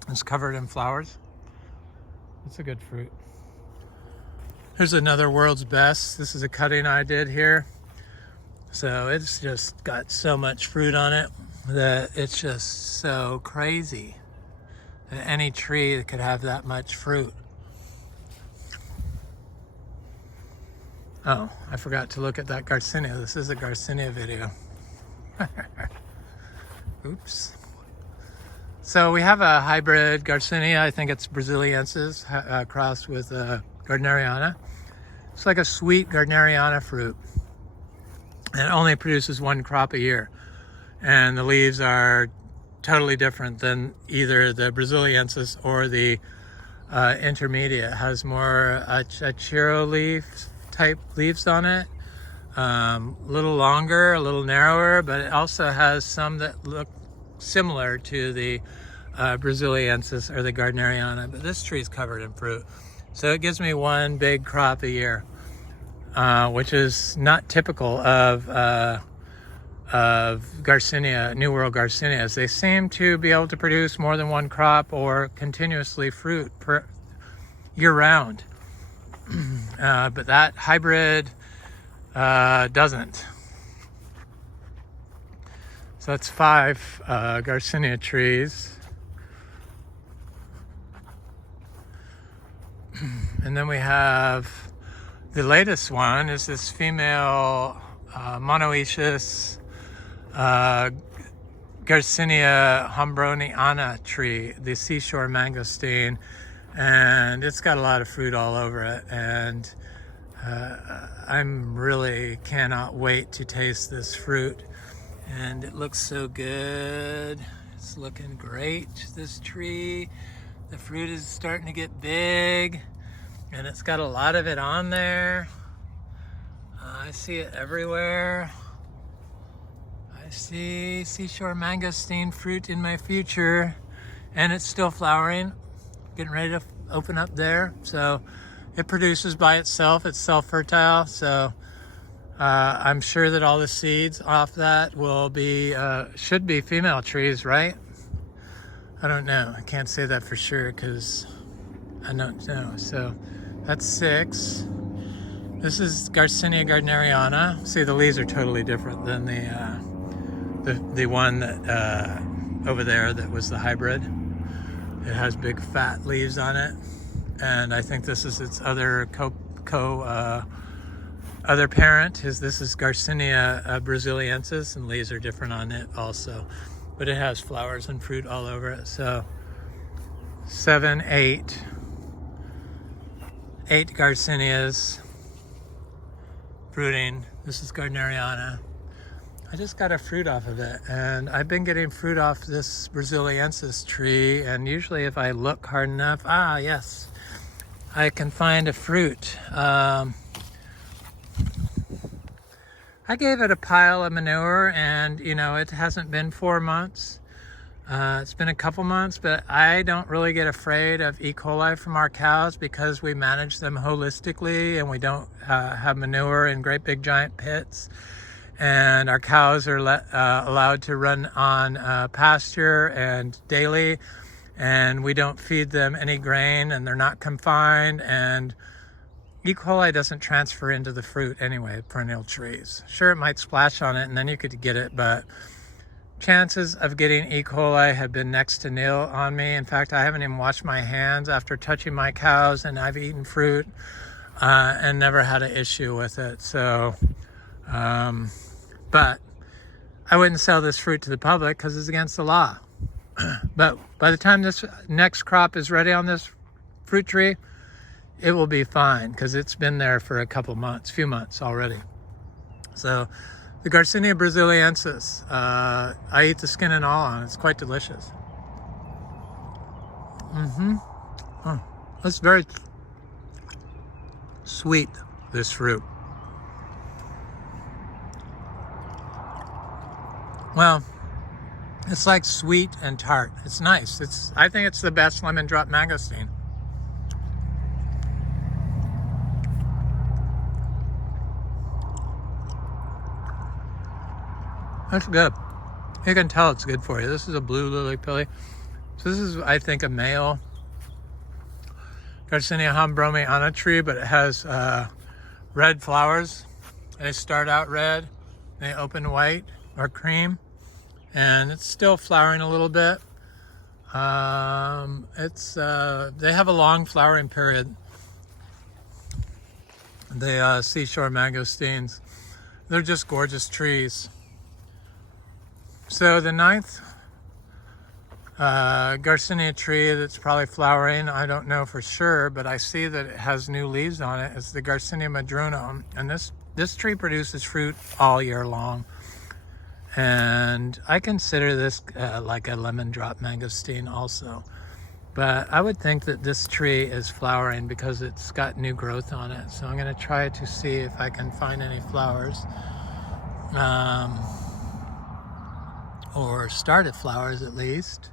It's covered in flowers. It's a good fruit. Here's another World's Best. This is a cutting I did here. So it's just got so much fruit on it that it's just so crazy that any tree could have that much fruit. Oh, I forgot to look at that Garcinia. This is a Garcinia video. Oops. So we have a hybrid Garcinia. I think it's brasiliensis crossed with gardneriana. It's like a sweet gardneriana fruit. And it only produces one crop a year. And the leaves are totally different than either the brasiliensis or the Intermedia. It has more Achachairu leaf type leaves on it. A little longer, a little narrower, but it also has some that look similar to the brasiliensis or the gardneriana, but this tree is covered in fruit. So it gives me one big crop a year, which is not typical of Garcinia, New World Garcinias. They seem to be able to produce more than one crop or continuously fruit year round. But that hybrid doesn't. So that's 5 Garcinia trees. And then we have the latest one is this female monoecious Garcinia hombroniana tree, the seashore mangosteen, and it's got a lot of fruit all over it, and I'm really cannot wait to taste this fruit. And it looks so good. It's looking great, this tree. The fruit is starting to get big, and it's got a lot of it on there. I see it everywhere. I see seashore mangosteen fruit in my future, and it's still flowering, getting ready to open up there. So it produces by itself, it's self-fertile. So I'm sure that all the seeds off that will be, should be female trees, right? I don't know. I can't say that for sure because I don't know. So that's 6. This is Garcinia gardneriana. See, the leaves are totally different than the one that over there that was the hybrid. It has big fat leaves on it, and I think this is its other other parent. This is Garcinia brasiliensis, and leaves are different on it also, but it has flowers and fruit all over it. So 7, 8 Garcinias fruiting. This is gardneriana. I just got a fruit off of it, and I've been getting fruit off this brasiliensis tree, and usually if I look hard enough, yes, I can find a fruit. I gave it a pile of manure, and you know, it hasn't been 4 months. It's been a couple months, but I don't really get afraid of E. coli from our cows because we manage them holistically, and we don't have manure in great big giant pits. And our cows are allowed to run on pasture and daily, and we don't feed them any grain, and they're not confined, and E. coli doesn't transfer into the fruit anyway, perennial trees. Sure, it might splash on it and then you could get it, but chances of getting E. coli have been next to nil on me. In fact, I haven't even washed my hands after touching my cows, and I've eaten fruit and never had an issue with it. So, but I wouldn't sell this fruit to the public because it's against the law. But by the time this next crop is ready on this fruit tree, it will be fine because it's been there for a few months already. So the Garcinia brasiliensis, I eat the skin and all on it. It's quite delicious. It's very sweet, this fruit. Well, it's like sweet and tart. It's nice. I think it's the best lemon drop mangosteen. That's good. You can tell it's good for you. This is a blue lily-pilly. So this is, I think, a male Garcinia hombroniana tree, but it has red flowers. They start out red, they open white or cream, and it's still flowering a little bit. They have a long flowering period. The seashore mangosteens. They're just gorgeous trees. So the 9th Garcinia tree that's probably flowering, I don't know for sure, but I see that it has new leaves on it. It's the Garcinia Madruno, and this tree produces fruit all year long. And I consider this like a lemon drop mangosteen also. But I would think that this tree is flowering because it's got new growth on it. So I'm going to try to see if I can find any flowers. Or started flowers at least.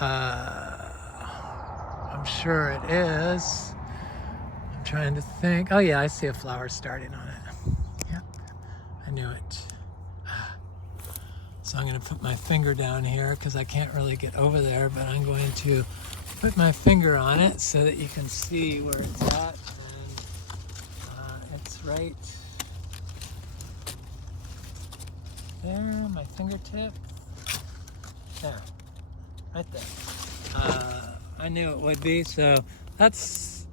I'm sure it is. I'm trying to think. Oh yeah, I see a flower starting on it. Yep, I knew it. So I'm going to put my finger down here because I can't really get over there, but I'm going to put my finger on it so that you can see where it's at. And it's right there, my fingertip. There, right there. I knew it would be, so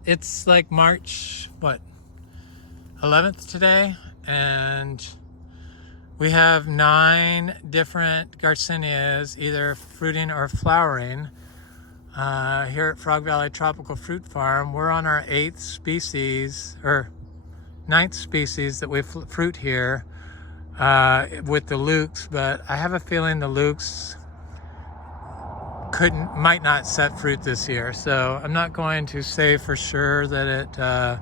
it's like March, what, 11th today, and we have 9 different Garcinias, either fruiting or flowering, here at Frog Valley Tropical Fruit Farm. We're on our 8th species, or 9th species that we fruit here with the Lucs, but I have a feeling the Lucs might not set fruit this year, so I'm not going to say for sure that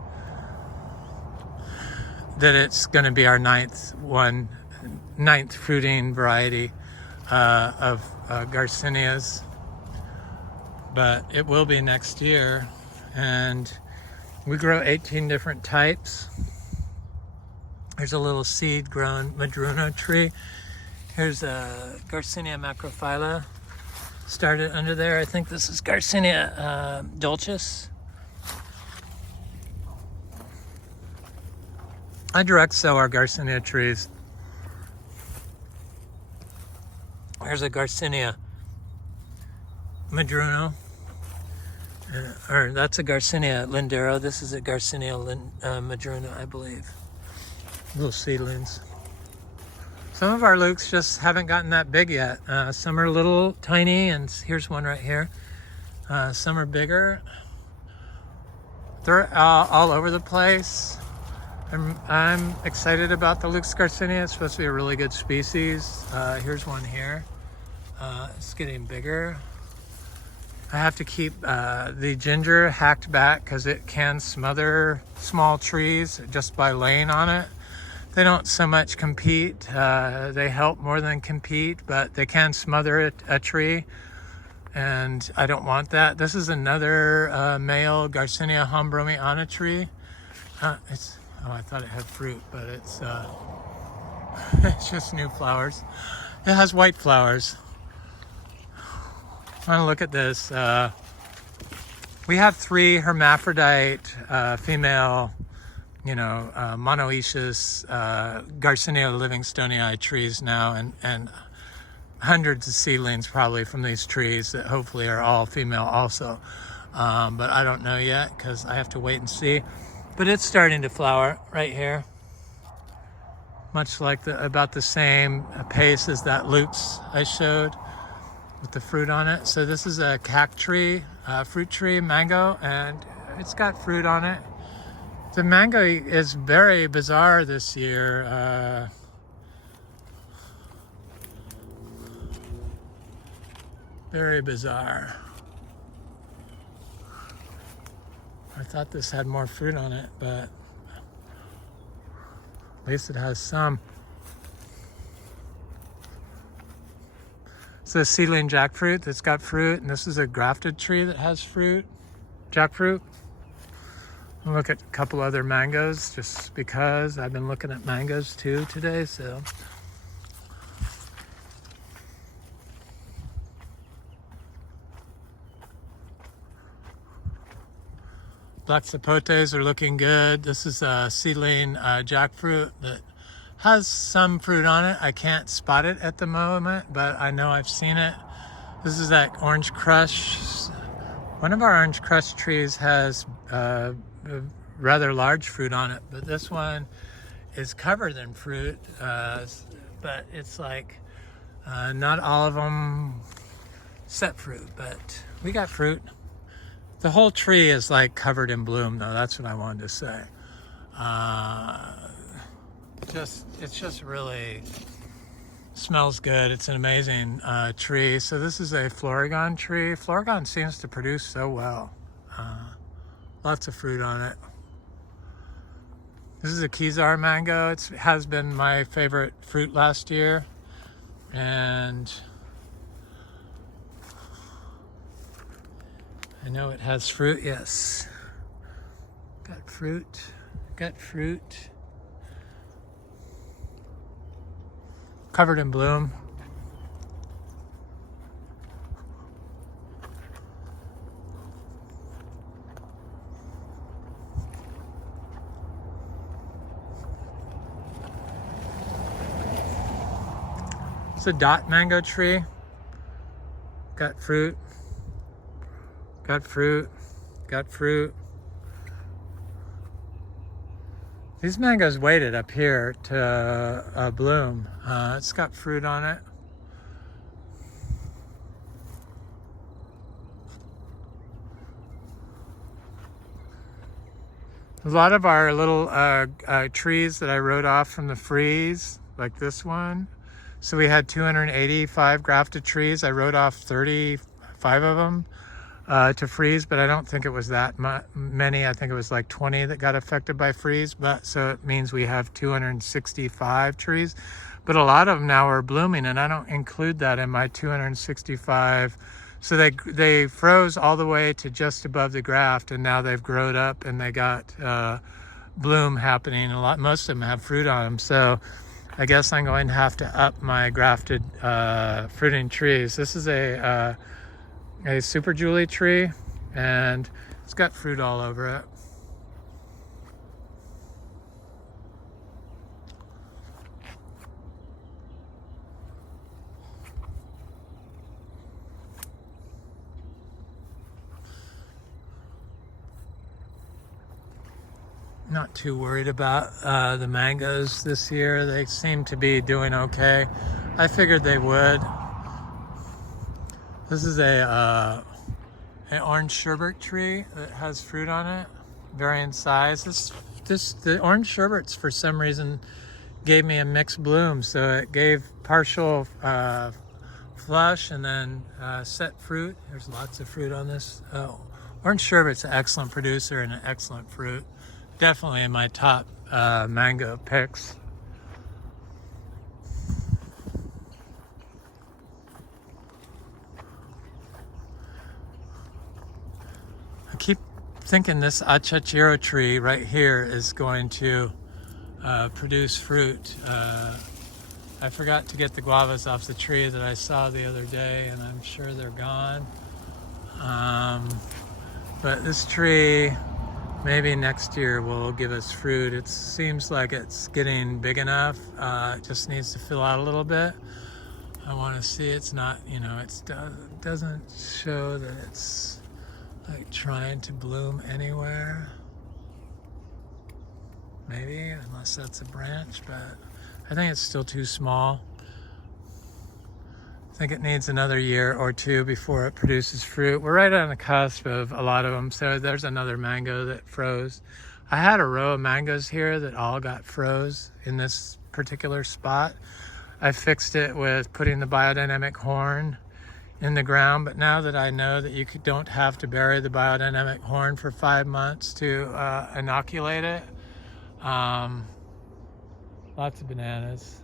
it's going to be our 9th fruiting variety of Garcinias, but it will be next year. And we grow 18 different types. There's a little seed grown Madruno tree. Here's a Garcinia macrophylla started under there. I think this is Garcinia dulcis. I direct sow our Garcinia trees. Here's a Garcinia Madruno, or that's a Garcinia lindero. This is a Garcinia Madruno, I believe. Little seedlings. Some of our Lucs just haven't gotten that big yet. Some are little tiny, and here's one right here. Some are bigger. They're all over the place. I'm excited about the Luc Garcinia. It's supposed to be a really good species. Here's one here. It's getting bigger. I have to keep the ginger hacked back because it can smother small trees just by laying on it. They don't so much compete. They help more than compete, but they can smother a tree, and I don't want that. This is another male Garcinia hombroniana tree. Oh, I thought it had fruit, but it's it's just new flowers. It has white flowers. I want to look at this. We have 3 hermaphrodite female, monoecious Garcinia livingstonei trees now, and hundreds of seedlings probably from these trees that hopefully are all female also. But I don't know yet because I have to wait and see. But it's starting to flower right here, much like about the same pace as that Luc's I showed with the fruit on it. So this is a cac tree, fruit tree, mango, and it's got fruit on it. The mango is very bizarre this year. Very bizarre. I thought this had more fruit on it, but at least it has some. It's a seedling jackfruit that's got fruit, and this is a grafted tree that has fruit, jackfruit. I'll look at a couple other mangoes just because I've been looking at mangoes too today, so. Black zapotes are looking good. This is a seedling jackfruit that has some fruit on it. I can't spot it at the moment, but I know I've seen it. This is that orange crush. One of our orange crush trees has rather large fruit on it, but this one is covered in fruit, but it's like not all of them set fruit, but we got fruit. The whole tree is like covered in bloom, though. That's what I wanted to say. It's just really smells good. It's an amazing tree. So this is a Florigon tree. Florigon seems to produce so well. Lots of fruit on it. This is a Kizar mango. It has been my favorite fruit last year, and I know it has fruit, yes. Got fruit, got fruit. Covered in bloom. It's a dot mango tree. Got fruit. Got fruit, got fruit, These mangoes waited up here to bloom. It's got fruit on it. A lot of our little trees that I wrote off from the freeze, like this one. So we had 285 grafted trees. I wrote off 35 of them to freeze, but I don't think it was that many. I think it was like 20 that got affected by freeze. But so it means we have 265 trees. But a lot of them now are blooming, and I don't include that in my 265. So they froze all the way to just above the graft, and now they've grown up and they got bloom happening. Most of them have fruit on them. So I guess I'm going to have to up my grafted fruiting trees. This is a Super Julie tree, and it's got fruit all over it. Not too worried about the mangoes this year. They seem to be doing okay. I figured they would. This is an orange sherbet tree that has fruit on it, varying size. The orange sherbets for some reason gave me a mixed bloom, so it gave partial flush and then set fruit. There's lots of fruit on this. Orange sherbet's an excellent producer and an excellent fruit. Definitely in my top mango picks. I keep thinking this Achachairu tree right here is going to produce fruit. I forgot to get the guavas off the tree that I saw the other day, and I'm sure they're gone. But this tree, maybe next year, will give us fruit. It seems like it's getting big enough. It just needs to fill out a little bit. I want to see it's not, it doesn't show that it's like trying to bloom anywhere. Maybe, unless that's a branch, but I think it's still too small. I think it needs another year or two before it produces fruit. We're right on the cusp of a lot of them. So there's another mango that froze. I had a row of mangoes here that all got froze in this particular spot. I fixed it with putting the biodynamic horn in the ground, but now that I know that you don't have to bury the biodynamic horn for 5 months to inoculate it, lots of bananas.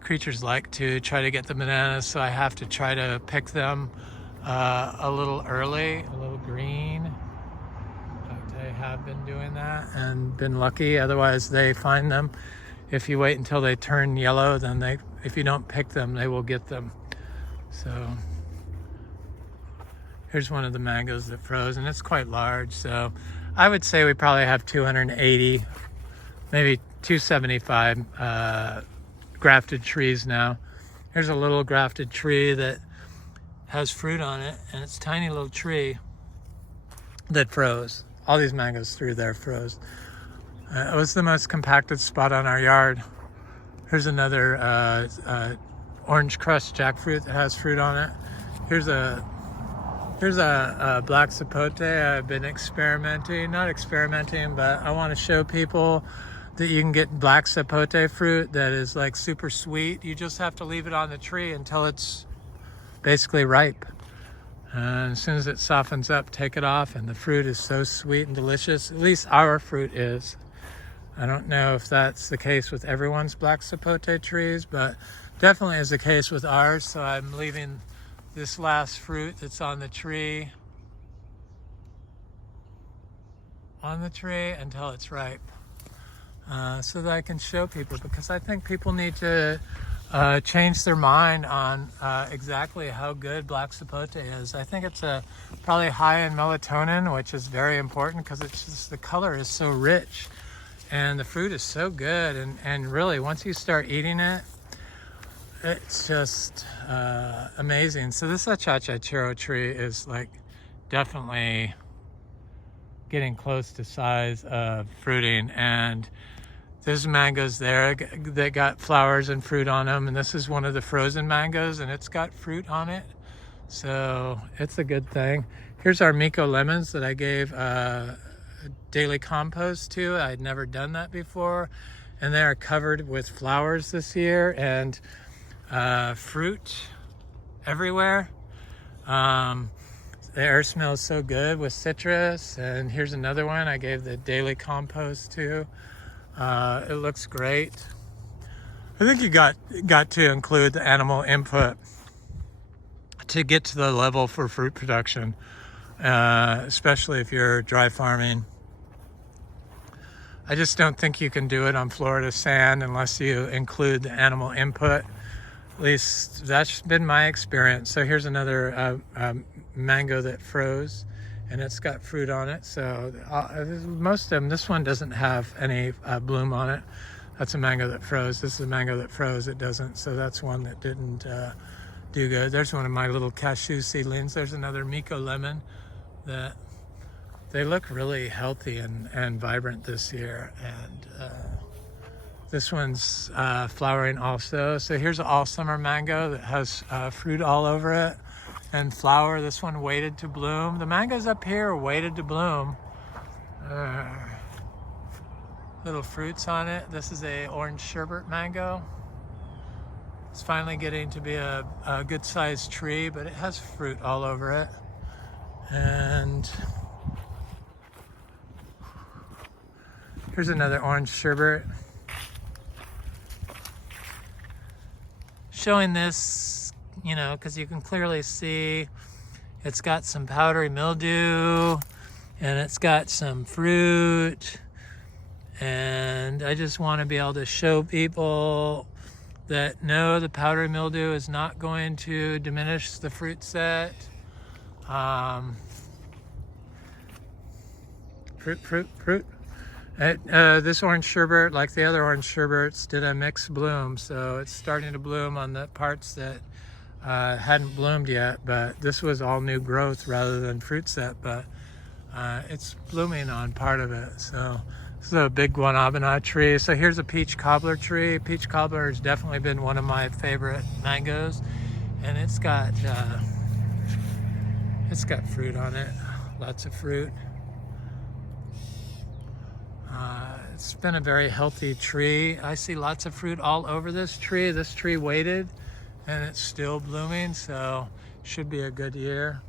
Creatures like to try to get the bananas, so I have to try to pick them a little early, a little green. But I have been doing that and been lucky. Otherwise, they find them. If you wait until they turn yellow, then if you don't pick them, they will get them. So here's one of the mangoes that froze, and it's quite large. So I would say we probably have 280, maybe 275 grafted trees now. Here's a little grafted tree that has fruit on it, and it's a tiny little tree that froze. All these mangoes through there froze. It was the most compacted spot on our yard. Here's another orange crust jackfruit that has fruit on it. Here's a black sapote. I've been not experimenting, but I want to show people that you can get black sapote fruit that is like super sweet. You just have to leave it on the tree until it's basically ripe. And as soon as it softens up, take it off, and the fruit is so sweet and delicious. At least our fruit is. I don't know if that's the case with everyone's black sapote trees, but definitely is the case with ours. So I'm leaving this last fruit that's on the tree until it's ripe. So that I can show people, because I think people need to change their mind on exactly how good black sapote is. I think it's probably high in melatonin, which is very important because it's just the color is so rich and the fruit is so good. And really, once you start eating it, it's just amazing. So this Achachairu tree is like definitely getting close to size of fruiting. And there's mangoes there that got flowers and fruit on them, and this is one of the frozen mangoes, and it's got fruit on it, so it's a good thing. Here's our Miko lemons that I gave daily compost to. I'd never done that before, and they are covered with flowers this year and fruit everywhere. The air smells so good with citrus. And here's another one I gave the daily compost to. It looks great. I think you got to include the animal input to get to the level for fruit production, especially if you're dry farming. I just don't think you can do it on Florida sand unless you include the animal input. At least that's been my experience. So here's another mango that froze, and it's got fruit on it. So most of them, this one doesn't have any bloom on it. That's a mango that froze. This is a mango that froze. It doesn't. So that's one that didn't do good. There's one of my little cashew seedlings. There's another Miko lemon that they look really healthy and vibrant this year. And this one's flowering also. So here's an all summer mango that has fruit all over it and flower. This one waited to bloom. The mangoes up here waited to bloom. Little fruits on it. This is a orange sherbet mango. It's finally getting to be a good sized tree, but it has fruit all over it. And here's another orange sherbet. Showing this, you know, because you can clearly see it's got some powdery mildew and it's got some fruit. And I just want to be able to show people that no, the powdery mildew is not going to diminish the fruit set. Fruit. This orange sherbet, like the other orange sherbets, did a mixed bloom, so it's starting to bloom on the parts that hadn't bloomed yet, but this was all new growth rather than fruit set, but it's blooming on part of it. So this is a big guanabana tree. So here's a peach cobbler tree. Peach cobbler has definitely been one of my favorite mangoes, and it's got fruit on it, lots of fruit. It's been a very healthy tree. I see lots of fruit all over this tree. This tree waited and it's still blooming, so should be a good year.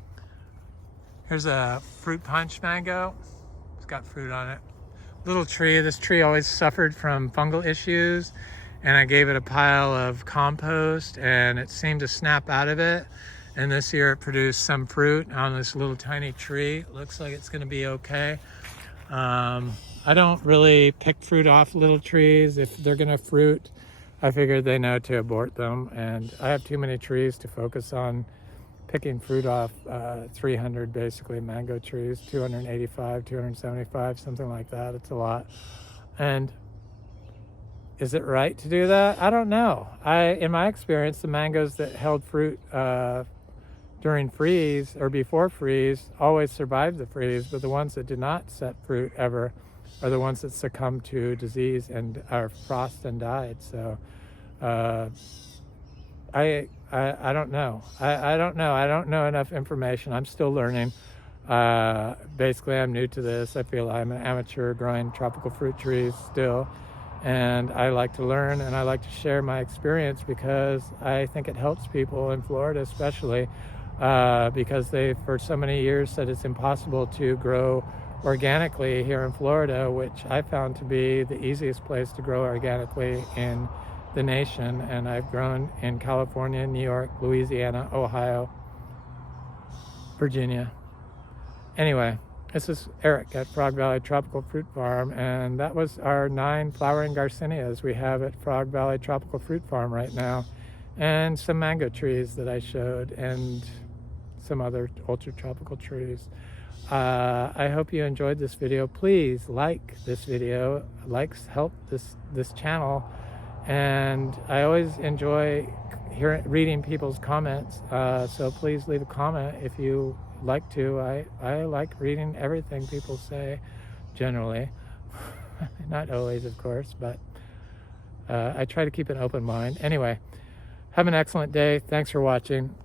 Here's a fruit punch mango. It's got fruit on it. Little tree. This tree always suffered from fungal issues, and I gave it a pile of compost and it seemed to snap out of it. And this year it produced some fruit on this little tiny tree. It looks like it's going to be okay. I don't really pick fruit off little trees. If they're gonna fruit, I figured they know to abort them, and I have too many trees to focus on picking fruit off. 300 basically mango trees, 285, 275, something like that. It's a lot. And is it right to do that? I don't know. In my experience, the mangoes that held fruit during freeze or before freeze always survived the freeze, but the ones that did not set fruit ever are the ones that succumbed to disease and frost and died. So I don't know. I don't know. I don't know enough information. I'm still learning. Basically, I'm new to this. I feel I'm an amateur growing tropical fruit trees still, and I like to learn and I like to share my experience because I think it helps people in Florida, especially because they for so many years said it's impossible to grow organically here in Florida, which I found to be the easiest place to grow organically in the nation. And I've grown in California, New York, Louisiana, Ohio, Virginia. Anyway, this is Eric at Frog Valley Tropical Fruit Farm, and that was our 9 flowering Garcinias we have at Frog Valley Tropical Fruit Farm right now, and some mango trees that I showed, and some other ultra tropical trees. I hope you enjoyed this video. Please like this video. Likes help this channel, and I always enjoy reading people's comments. So please leave a comment if you like to. I like reading everything people say, generally. Not always, of course, but I try to keep an open mind. Anyway, have an excellent day. Thanks for watching.